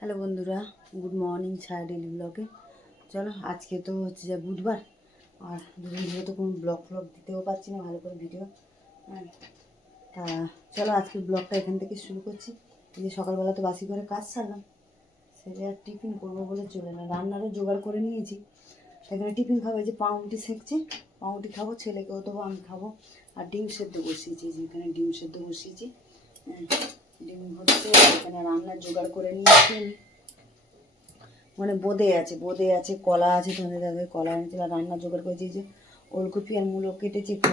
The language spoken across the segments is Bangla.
হ্যালো বন্ধুরা, গুড মর্নিং ছায়া ডেলি ব্লগে। চলো, আজকে তো হচ্ছে যে বুধবার, আর দুদিন ধরে তো কোনো ব্লগ দিতেও পারছি না ভালো করে ভিডিও। হ্যাঁ, তা চলো আজকে ব্লগটা এখান থেকে শুরু করছি। এই যে সকালবেলা তো বাসি করে কাজ সারলাম, সেটা আর টিফিন করবো বলে চলে না, রান্নারও জোগাড় করে নিয়েছি। সেখানে টিফিন খাবো, যে পাউরুটি সেঁকছে, পাউরুটি খাবো, ছেলেকেও দেবো, আমি খাবো। আর ডিম সেদ্ধ বসিয়েছি, যেখানে ডিম সেদ্ধ বসিয়েছি, ডিম হচ্ছে, এখানে রান্নার জোগাড় করে নিয়েছি আমি। মানে বোঁদে আছে, কলা আছে, তোমাদের দাদা কলা এনেছে, আর রান্না জোগাড় করেছি যে ওলকপি আর মূলো কেটেছি, একটু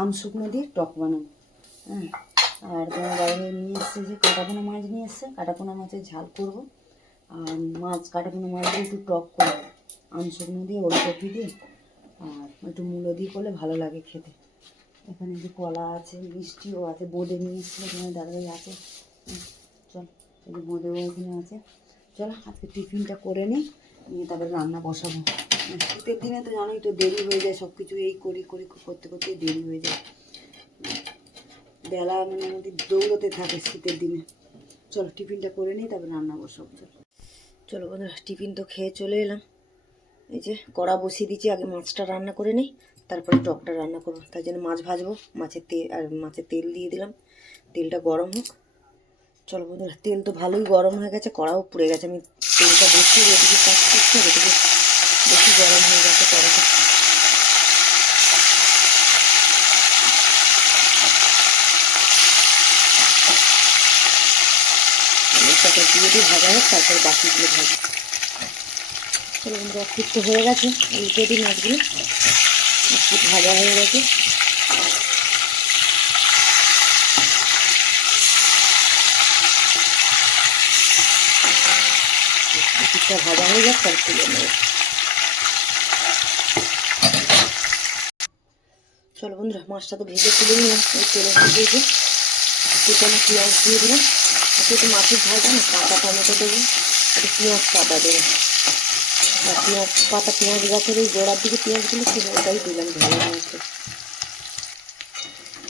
আম শুকনো দিয়ে টক বানাবো। হ্যাঁ, আর তোমার বাইরে নিয়ে এসছে যে কাটাপোনা মাছ নিয়ে এসছে, কাটাপোনা মাছের ঝাল করবো। আর কাটাপোনা মাছ দিয়ে একটু টক করবো, আম শুকনো দিয়ে ওলকপি দিয়ে আর একটু মূলো দিয়ে করলে ভালো লাগে খেতে। এখানে যে কলা আছে, মিষ্টিও আছে, বোঁদে নিয়ে এসেছিলো, তোমার দাদাভাই আছে। চল, এই যে বোঁদেও এখানে আছে। চলো আজকে টিফিনটা করে নিই, নিয়ে তারপরে রান্না বসাবো। শীতের দিনে তো জানোই তো দেরি হয়ে যায়, সব কিছু এই করতে করতেই দেরি হয়ে যায়, বেলা মানে আমাদের দৌড়তে থাকে শীতের দিনে। চলো টিফিনটা করে নিই, তারপরে রান্না বসাবো। চলো বন্ধুরা, টিফিন তো খেয়ে চলে এলাম। এই যে কড়া বসিয়ে দিচ্ছি, আগে মাছটা রান্না করে নিই, তারপরে টকটা রান্না করবো। তাই জন্য মাছ ভাজবো, মাছের তেল দিয়ে দিলাম, তেলটা গরম হোক। চলো বন্ধুরা, তেল তো ভালোই গরম হয়ে গেছে, কড়াও পুড়ে গেছে। আমি তেলটা বসিয়ে এদিকে কাজ করছি, এদিকে বেশি গরম হয়ে গেছে কড়াটা। এটাকে দিয়ে দিয়ে ভাজা হোক, তারপরে বাকিগুলো ভাজা। চলো বন্ধুরা, একটু তো হয়ে গেছে, উল্টে দিই মাছগুলো, একটু ভাজা হয়ে গেছে। কিছুটা ভাজা হয়ে যাক, তার তুলে নেব। চলো বন্ধুরা, মাছটা তো ভেজে তুলে নিলাম, এই তেলের মধ্যে যে কুচানো পেঁয়াজ দিয়ে দিলাম। একটু মাছের ঝালটা না কাঁচা টমেটো দেবো, একটু পেঁয়াজ পাতা দেবো। আর পেঁয়াজ গাছের এই গোড়ার দিকে পেঁয়াজগুলো ছিল, ওটাই দিলাম ভালো হয়েছে।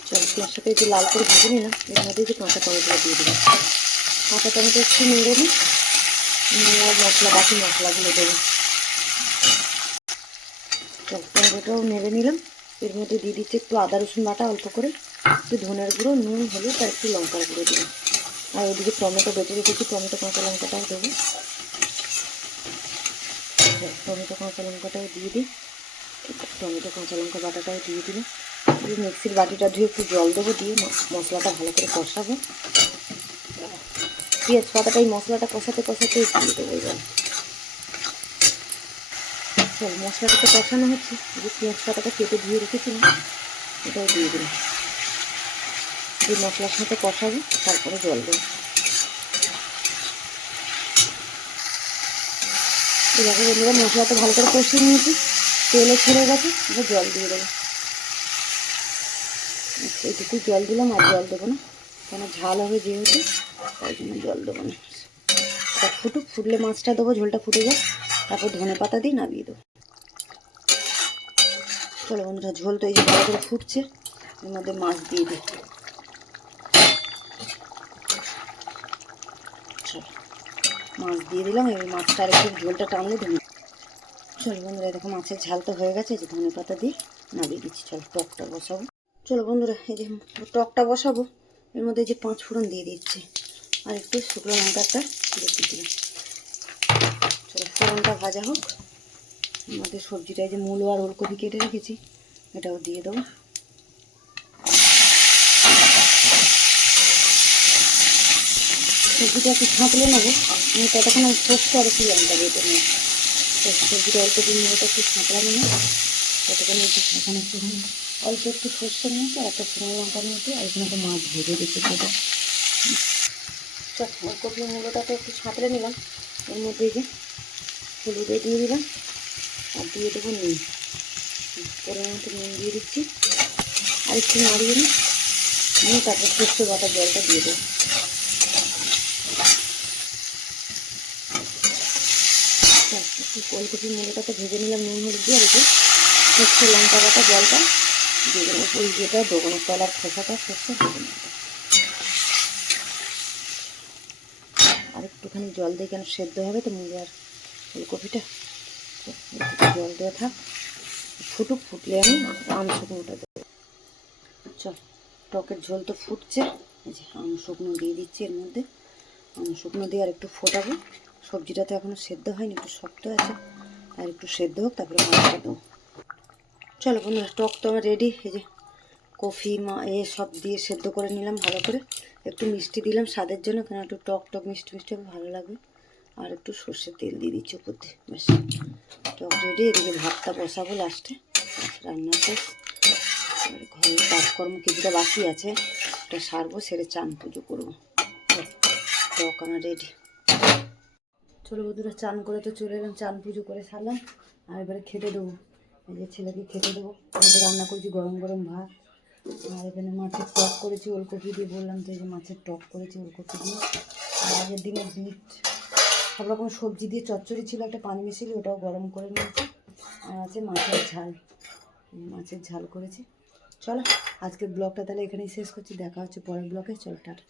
চলো, পেঁয়াজটাকে একটু লাল করে ভেজে নিলাম, এর মধ্যে একটু কাঁচা টমেটো দিয়ে দিলাম। কাঁচা টমেটো একটু নেড়ে নিই, আর বাকি মশলাগুলো দেবো। চলো, টমেটোটাও নেড়ে নিলাম, এর মধ্যে দিয়ে দিচ্ছি একটু আদা রসুন বাটা অল্প করে, একটু ধনের গুঁড়ো, নুন, হলুদ আর একটু লঙ্কার গুঁড়ো দিলাম। আর ওদিকে টমেটো বেটে রেখেছি, টমেটো কাঁচা লঙ্কাটাও দেবো। টমেটো কাঁচা লঙ্কাটাও দিয়ে দিই, টমেটো কাঁচা লঙ্কা বাটাটাও দিয়ে দিলাম। দিয়ে মিক্সির বাটিটা ধুয়ে একটু জল দেবো, দিয়ে মশলাটা ভালো করে কষাবো। পেঁয়াজ পাতাটা এই মশলাটা কষাতে কষাতে দিয়ে দেবো এবার। চল, মশলাটা তো কষানো হচ্ছে, যে পেঁয়াজ পাতাটা কেটে ধুয়ে রেখেছিলাম এটাও দিয়ে দিলাম। এই মশলার সাথে কষাবো, তারপরে জল দেবো। দেখো বন্ধুরা, মশলাটা ভালো করে কষিয়ে নিয়েছি, তেলে ছেড়ে গেছে, এবার জল দিয়ে দেবো। এইটুকুই জল দিলাম, আর জল দেবো না, কেন ঝাল হবে যেহেতু, তাই জন্য জল দেবো না। এটা ফুটলে মাছটা দেবো, ঝোলটা ফুটে যায়, তারপর ধনে পাতা দিয়ে নামিয়ে দেবো। চলো বন্ধুরা, ঝোল তো এই যে ভালো করে ফুটছে, এর মধ্যে মাছ দিয়ে দিই। চলো, মাছ দিয়ে দিলাম, এই মাছটা আর একটু ঝোলটা টানলে ধনে। চলো বন্ধুরা, দেখো মাছের ঝাল তো হয়ে গেছে, যে ধনে পাতা দিয়ে নামিয়ে দিচ্ছি। চলো টকটা বসাবো। চলো বন্ধুরা, এই যে টকটা বসাবো, এর মধ্যে যে 5 ফোড়ন দিয়ে দিচ্ছি, আর একটু শুকনো লঙ্কাটা বেশি দিলাম। চলো, ফোড়নটা ভাজা হোক, আমাদের সবজিটা যে মূলো আর ওলকপি কেটে রেখেছি এটাও দিয়ে দেবো। সবজিটা একটু ছাঁকলে নেবো, আমি ততক্ষণ সরষে আর একটু লঙ্কা দিয়ে দেবো। সবজিটা ওলকপি মূলোটা একটু ছাঁকলাম না, ততক্ষণ এখানে একটুখানি অল্প একটু সরষে নিয়েছি, আর একটা শুকনো লঙ্কা নিয়েছি, আর এখানে একটা মাছ ভেজে দিচ্ছি সেটা। চল, ওলকপি মূলোটাকে একটু ছাঁকলে নিলাম, এর মধ্যে যে হলুদে দিয়ে দিলাম, আর দিয়ে দেবো নুন, পরিমাণ মতো নুন দিয়ে দিচ্ছি, আর একটু নাড়িয়ে নিয়ে তারপর সর্ষে বাটা জলটা দিয়ে দেবো। একটু ওলকপি মূলোটাকে ভেজে নিলাম নুন হলুদ দিয়ে, আর একটু সর্ষে লঙ্কা বাটা জলটা দিয়ে দেবো, ওই যেটা দেবো না, কলার খোসাটা সর্ষে দেবো না, আর একটু একটুখানি জল দিয়ে কেন সেদ্ধ হবে তো মুড়ি আর ফুলকপিটা, জল দেওয়া থাক, ফুটুক, ফুটলে আমি আম শুকনোটা দেবো। চল, টকের ঝোল তো ফুটছে, এই যে আম শুকনো দিয়ে দিচ্ছি এর মধ্যে। আম শুকনো দিয়ে আর একটু ফোটাবো। সবজিটা তো এখনও সেদ্ধ হয়নি, একটু শক্ত আছে, আর একটু সেদ্ধ হোক তারপরে মাছটা দেবো। চলো বন্ধুরা, টক তো আমার রেডি। এই যে কফি সব দিয়ে সেদ্ধ করে নিলাম ভালো করে, একটু মিষ্টি দিলাম স্বাদের জন্য, কারণ একটু টক টক মিষ্টি মিষ্টি হবে, ভালো লাগবে। আর একটু সর্ষের তেল দিয়ে দিচ্ছি উপর দিয়ে, ব্যাস টক রেডি। এদিকে ভাতটা বসাবো লাস্টে, রান্না শেষ। ঘরের কাজকর্ম কিছুটা বাকি আছে, ওটা সারবো, সেরে চান পুজো করবো। টক আমার রেডি। চলো বন্ধুরা, চান করে তো চলে এলাম, চান পুজো করে সারলাম, আর এবারে খেতে দেবো। এই যে ছেলেকে খেতে দেবো। আমি তো রান্না করেছি গরম গরম ভাত, আর এখানে মাছের টক করেছি ওলকপি দিয়ে, বললাম তো এই যে মাছের টক করেছি ওলকপি দিয়ে। আর আগের দিনে বিট সব রকম সবজি দিয়ে চচ্চড়ি ছিল, একটা পানি মিশিয়ে, ওটাও গরম করে নিয়েছি। আর আছে মাছের ঝাল, মাছের ঝাল করেছি। চলো আজকের ব্লগটা তাহলে এখানেই শেষ করছি, দেখা হচ্ছে পরের ব্লগে। চলো টাটা।